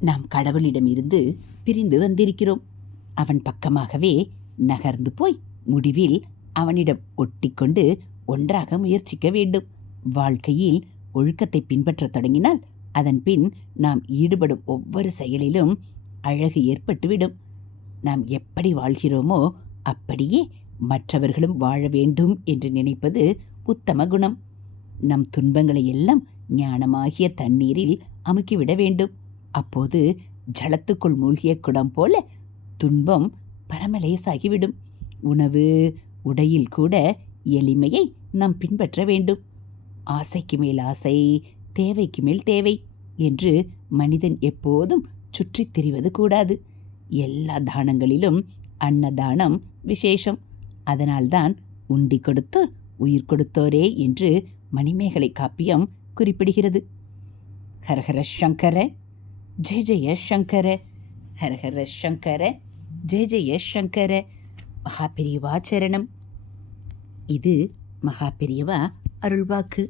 நாம் கடவுளிடமிருந்து பிரிந்து வந்திருக்கிறோம். அவன் பக்கமாகவே நகர்ந்து போய் முடிவில் அவனிடம் ஒட்டிக்கொண்டு ஒன்றாக முயற்சிக்க வேண்டும். வாழ்க்கையில் ஒழுக்கத்தை பின்பற்றத் தொடங்கினால் அதன் பின் நாம் ஈடுபடும் ஒவ்வொரு செயலிலும் அழகு ஏற்பட்டுவிடும். நாம் எப்படி வாழ்கிறோமோ அப்படியே மற்றவர்களும் வாழ வேண்டும் என்று நினைப்பது உத்தம குணம். நம் துன்பங்களை எல்லாம் ஞானமாகிய தண்ணீரில் அமுக்கிவிட வேண்டும். அப்போது ஜலத்துக்குள் மூழ்கிய குடம் போல துன்பம் பரமலேசாகிவிடும். உணவு உடையில் கூட எளிமையை நாம் பின்பற்ற வேண்டும். ஆசைக்கு மேல் ஆசை தேவைக்கு மேல் தேவை என்று மனிதன் எப்போதும் சுற்றித் திரிவது கூடாது. எல்லா தானங்களிலும் அன்னதானம் விசேஷம். அதனால்தான் உண்டி கொடுத்தோர் உயிர் கொடுத்தோரே என்று மணிமேகலை காப்பியம் குறிப்பிடுகிறது. ஹரஹர சங்கர! ஜெய ஜெய சங்கர ஹரஹர சங்கர ஜெய ஜெய சங்கர மகாபெரியவா சரணம். இது மகாபெரியவா அருள்வாக்கு.